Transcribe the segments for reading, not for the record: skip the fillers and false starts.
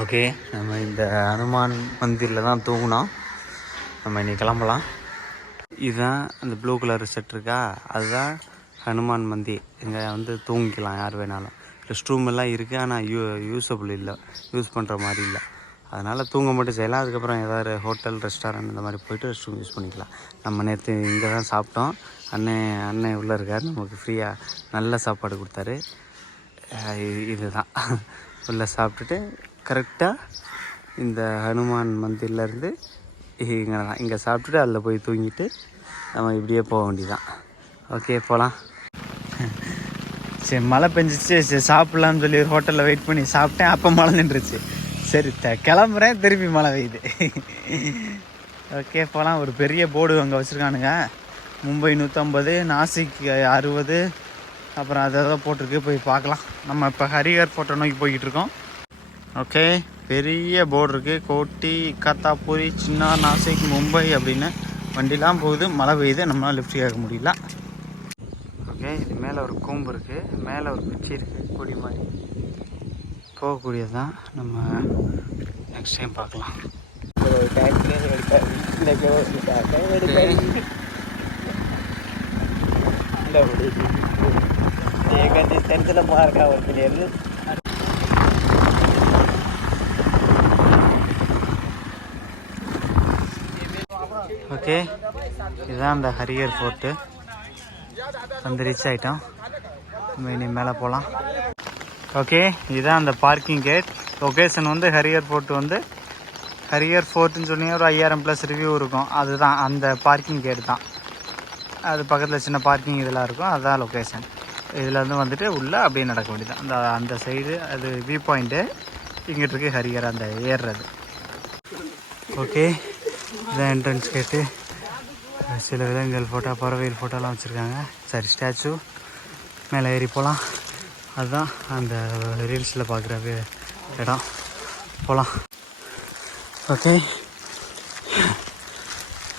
Okay, நம்ம இந்த ஹனுமான் மந்திரில் தான் தூங்கினோம். நம்ம இன்னைக்கு கிளம்பலாம். இதுதான் அந்த ப்ளூ கலர் செட் இருக்கா, அதுதான் ஹனுமான் மந்திர். இங்கே வந்து தூங்கிக்கலாம் யார் வேணாலும். ரெஸ்ட் ரூம் எல்லாம் இருக்குது, ஆனால் யூஸபிள் இல்லை, யூஸ் பண்ணுற மாதிரி இல்லை. அதனால் தூங்க மட்டும் செய்யலாம். அதுக்கப்புறம் ஏதாவது ஹோட்டல் ரெஸ்டாரண்ட் இந்த மாதிரி போய்ட்டு ரெஸ்ட் ரூம் யூஸ் பண்ணிக்கலாம். நம்ம நேற்று இங்கே தான் சாப்பிட்டோம். அண்ணன் உள்ளே இருக்கார், நமக்கு ஃப்ரீயாக நல்ல சாப்பாடு கொடுத்தாரு. இதுதான் உள்ளே சாப்பிட்டுட்டு கரெக்டாக இந்த ஹனுமான் மந்திர்லேருந்து இங்கே தான், இங்கே சாப்பிட்டுட்டு அதில் போய் தூங்கிட்டு நம்ம இப்படியே போக வேண்டியதான். ஓகே, போகலாம். சரி, மழை பெஞ்சிச்சு. சரி, சாப்பிட்லான்னு சொல்லி ஒரு ஹோட்டலில் வெயிட் பண்ணி சாப்பிட்டேன். அப்போ மழை நின்றுச்சு. சரி, கிளம்புறேன், திருப்பி மழை பெய்யுது. ஓகே, போகலாம். ஒரு பெரிய போர்டு அங்கே வச்சுருக்கானுங்க. மும்பை 150, நாசிக் 60, அப்புறம் அதை போட்டிருக்கு. போய் பார்க்கலாம். நம்ம இப்போ ஹரிஹர் ஃபோட்டோ நோக்கி போய்கிட்டு இருக்கோம். ஓகே, பெரிய போர்டு இருக்குது. கோட்டி, கத்தாபுரி, சின்னா, நாசிக், மும்பை அப்படின்னு வண்டிலாம் போகுது. மழை பெய்யுது, நம்மளால் லிஃப்ட் கேட்க முடியல. ஓகே, இது மேலே ஒரு கூம்பு இருக்குது, மேலே ஒரு குச்சி இருக்குது, கொடி மாதிரி போகக்கூடியது தான். நம்ம நெக்ஸ்ட் டைம் பார்க்கலாம். ஓகே, இதுதான் அந்த ஹரிஹர் ஃபோர்ட்டு. வந்து ரீச் ஆகிட்டோம். நம்ம இனி மேலே போகலாம். ஓகே, இதுதான் அந்த பார்க்கிங் கேட். லொக்கேஷன் வந்து ஹரிஹர் ஃபோர்ட். வந்து ஹரிஹர் ஃபோர்ட்டுன்னு சொன்னீங்க, ஒரு 5000+ ரிவ்யூ இருக்கும். அதுதான் அந்த பார்க்கிங் கேட் தான். அது பக்கத்தில் சின்ன பார்க்கிங் இதெல்லாம் இருக்கும், அதுதான் லொக்கேஷன். இதில் வந்து வந்துட்டு உள்ளே அப்படியே நடக்க வேண்டியது. அந்த சைடு அது வியூ பாயிண்ட்டு. இங்கிட்டு இருக்குது ஹரிஹர் அந்த ஏறுறது. ஓகே, இதான் என்ட்ரன்ஸ் கேட்டு. சில விலங்குகள் ஃபோட்டோ, பறவைகள் ஃபோட்டோலாம் வச்சுருக்காங்க. சரி, ஸ்டாச்சு மேலே ஏறி போகலாம். அதுதான் அந்த ரீல்ஸில் பார்க்குற இடம். போகலாம். ஓகே,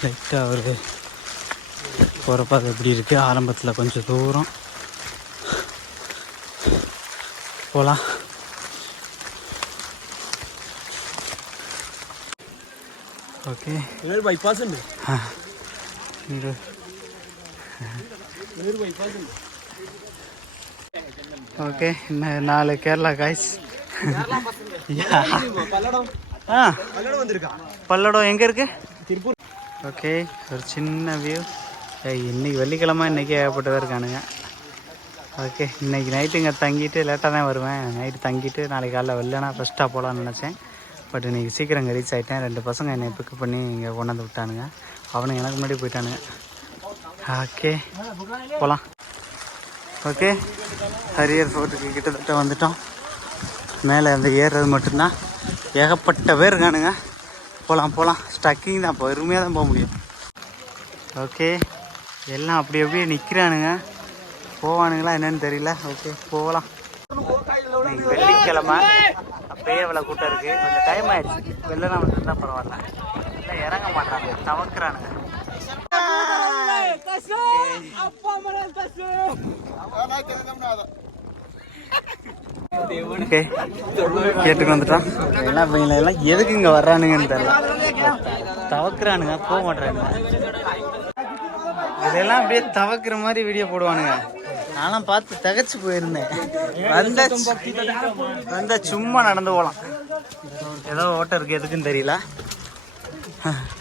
லைட்டாக ஒரு போகிறப்ப அது எப்படி இருக்குது. ஆரம்பத்தில் கொஞ்சம் தூரம் போகலாம். ஓகே, பைபாஸ் ஓகே, இன்னும் 4 கேரளா காய்ஸ். பல்லடம் எங்கே இருக்கு? திருப்பூர். ஓகே, ஒரு சின்ன வியூ. இன்னைக்கு வெள்ளிக்கிழமை, இன்றைக்கி ஏகப்பட்டதாக இருக்கானுங்க. ஓகே, இன்றைக்கி நைட்டு இங்கே தங்கிட்டு லேட்டாக தான் வருவேன். நைட்டு தங்கிட்டு நாளைக்கு காலைல வெளிலனா ஃபஸ்ட்டாக போகலான்னு நினச்சேன். பட் இன்றைக்கி சீக்கிரம் இங்கே ரீச் ஆகிட்டேன். 2 பசங்க என்னை பிக்கப் பண்ணி இங்கே கொண்டாந்து விட்டானுங்க. அவனுங்க எனக்கு முன்னாடி போயிட்டானுங்க. ஓகே, போகலாம். ஓகே, ஹரிஹர் ஃபோர்ட்டுக்கு கிட்டத்தட்ட வந்துட்டோம். மேலே அந்த ஏறுறது மட்டும்தான். ஏகப்பட்ட பேர் இருக்கானுங்க. போகலாம். ஸ்டக்கிங் தான், பொறுமையாக தான் போக முடியும். ஓகே, எல்லாம் அப்படி அப்படியே நிற்கிறானுங்க. போவானுங்களா என்னன்னு தெரியல. ஓகே, போகலாம். இன்னைக்கு வெள்ளிக்கிழமை, அப்பயே இவ்வளோ கூட்டம் இருக்குது. கொஞ்சம் டைம் ஆகிடுச்சு. வெளில வந்துட்டு தான் பரவாயில்ல. இல்லை, இறங்க மாட்டாங்க, தவக்குறானுங்க. ஓகே, கேட்டுக்கு வந்துட்டான். எல்லாம் எதுக்கு இங்கே வர்றானுங்கன்னு தெரியல. தவக்குறானுங்க, போக மாட்டானுங்க. இதெல்லாம் அப்படியே தவக்குற மாதிரி வீடியோ போடுவானுங்க. நான்லாம் பார்த்து தகச்சு போயிருந்தேன். வந்த சும்மா நடந்து போகலாம். ஏதோ ஓட்டம் இருக்குது, எதுக்குன்னு தெரியல.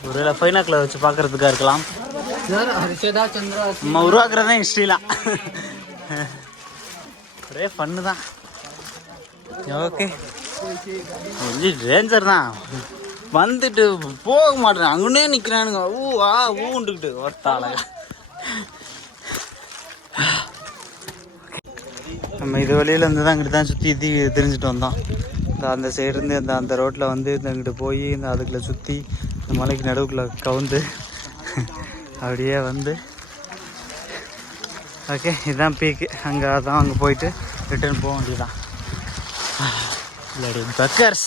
ஒரு ஃபைனாக்கில் வச்சு பார்க்குறதுக்காக இருக்கலாம். நம்ம உருவாக்குறதான் ஹிஸ்ட்ரிலாம். ஒரே ஃபன்னு தான். ஓகே, கொஞ்சம் டேஞ்சர் தான். வந்துட்டு போக மாட்டேன், அங்கன்னே நிற்கிறானுங்க. ஊண்டுக்கிட்டு ஒருத்தாள. நம்ம இது வழியில் தான் இங்கிட்டு தான் சுற்றி தெரிஞ்சுட்டு வந்தோம். அந்த சைடுருந்து அந்த ரோட்டில் வந்து இங்கிட்டு போய் இந்த அதுக்குள்ளே சுற்றி இந்த மலைக்கு நடுவுக்குள்ளே கவுந்து அப்படியே வந்து. ஓகே, இதுதான் பீக்கு. அங்கே போயிட்டு ரிட்டர்ன் போக வேண்டியதுதான். இல்லாடி பக்கர்ஸ்.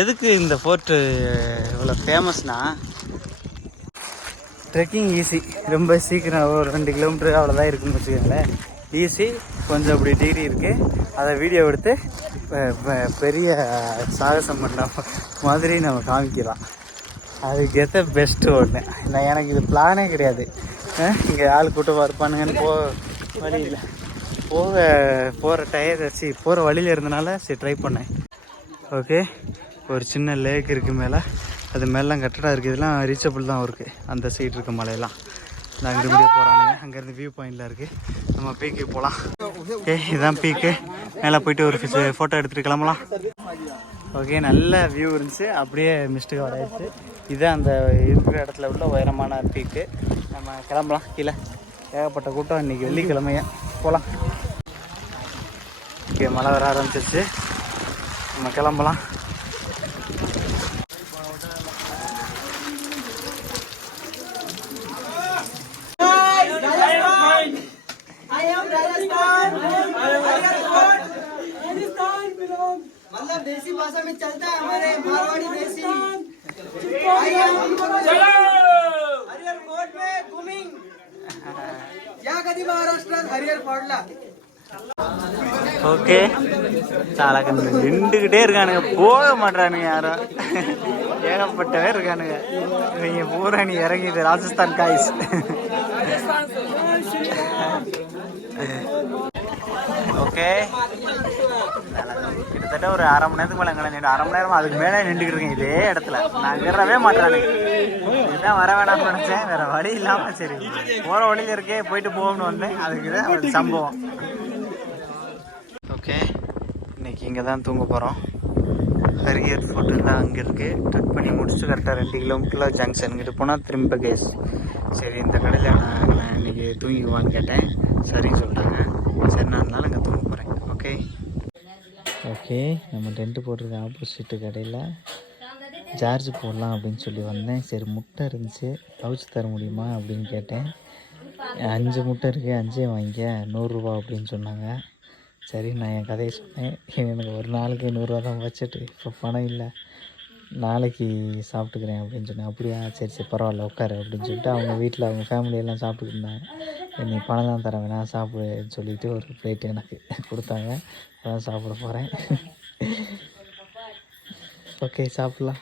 எதுக்கு இந்த ஃபோர்ட்டு இவ்வளோ ஃபேமஸ்னால், ட்ரெக்கிங் ஈஸி, ரொம்ப சீக்கிரம். ஒரு 2 கிலோமீட்டர் அவ்வளோதான் இருக்குன்னு வச்சுக்கோங்களேன். ஈஸி. கொஞ்சம் அப்படி டிகிரி இருக்குது. அதை வீடியோ எடுத்து பெரிய சாகசம் பண்ண மாதிரி நம்ம காமிக்கலாம். அதுக்கு ஏற்ற பெஸ்ட்டு ஒன்று. நான் எனக்கு இது பிளானே கிடையாது. இங்கே ஆள் கூட்டமாக இருப்பானுங்கன்னு வழி இல்லை, போகிற டயர் வச்சு போகிற வழியில் இருந்தனால சரி ட்ரை பண்ணேன். ஓகே, ஒரு சின்ன லேக் இருக்குது மேலே, அது மேலாம் கட்டடம் இருக்குது. இதெல்லாம் ரீச்சபிள் தான் இருக்குது. அந்த சைடு இருக்க மலையெல்லாம் அங்கே இப்படியே போகிறானுங்க. அங்கேருந்து வியூ பாயிண்டில் இருக்குது. நம்ம பீக்கு போகலாம். ஓகே, இதுதான் பீக்கு. மேலே போயிட்டு ஒரு ஃபோட்டோ எடுத்துகிட்டு கிளம்பலாம். ஓகே, நல்ல வியூ இருந்துச்சு. அப்படியே மிஸ்ட்டுக்கு வராயிடுச்சு. இதுதான் அந்த இருக்கிற இடத்துல உள்ள உயரமான பீக்கு. நம்ம கிளம்பலாம். கீழே ஏகப்பட்ட கூட்டம். இன்றைக்கி வெள்ளிக்கிழமைய போகலாம். ஓகே, மழை வர ஆரம்பிச்சிருச்சு. நம்ம கிளம்பலாம். मतलब देसी भाषा में चलता है हमारे मारवाड़ी देसी। हरिहर फोर्ट में घूमिंग या कधी महाराष्ट्रात हरिहर फोर्टला. ஓகே, சாலக்கு நின்றுக்கிட்டே இருக்கானுங்க, போக மாட்டானுங்க யாரும். ஏகப்பட்டவே இருக்கானுங்க. இவங்க பூரா நீ இறங்கிது ராஜஸ்தான் காய்ஸ். ஓகே, கிட்டத்தட்ட ஒரு அரை மணி நேரத்துக்கு மேலே எங்களை நின்று, அரை மணி நேரமாக அதுக்கு மேலே நின்றுக்கிட்டு இருக்கேன் இதே இடத்துல. நான் ஏறவே மாட்டேறானுங்க. இதுதான் வர வேணாம்னு நினச்சேன், வேறு வழி இல்லாமல் சரி போகிற வழியில் இருக்கே போயிட்டு போகணும்னு வந்தேன். அதுக்கு தான் ஒரு சம்பவம். ஓகே, இன்றைக்கி இங்கே தான் தூங்க போகிறோம். ஹரிஹர் ஃபோர்ட்டு தான் அங்கே இருக்குது. ட்ரிப் பண்ணி முடிச்சுட்டு கரெக்டாக 2 கிலோமீட்டரில் ஜங்ஷனுக்கிட்ட போனால் திரும்ப கேஸ். சரி, இந்த கடையில் நான் இன்றைக்கி தூங்கிக்குவான்னு கேட்டேன். சரின்னு சொல்லிட்டாங்க. சரி, நான் அதனால இங்கே தூங்க போகிறேன். ஓகே ஓகே, நம்ம டென்ட்டு போட்டிருக்க ஆப்போசிட்டு கடையில் சார்ஜ் போடலாம் அப்படின்னு சொல்லி வந்தேன். சரி, முட்டை இருந்துச்சு, அவிச்சு தர முடியுமா அப்படின்னு கேட்டேன். 5 முட்டை இருக்குது, 5 வாங்கிக்க, 100 ரூபா அப்படின்னு சொன்னாங்க. சரி, நான் என் கதையை சொன்னேன். எனக்கு ஒரு நாளைக்கு 100 ரூபா தான் வச்சுட்டு, இப்போ பணம் இல்லை, நாளைக்கு சாப்பிட்டுக்கிறேன் அப்படின்னு சொன்னேன். அப்படியா, சரி சரி பரவாயில்ல உட்காரு அப்படின்னு சொல்லிட்டு அவங்க வீட்டில் அவங்க ஃபேமிலியெல்லாம் சாப்பிட்டுட்டு இருந்தாங்க. நீ பணம் தான் தர வேணாம் சாப்பிடுன்னு சொல்லிவிட்டு ஒரு பிளேட்டு எனக்கு கொடுத்தாங்க. அதான் சாப்பிட போகிறேன். ஓகே, சாப்பிட்லாம்.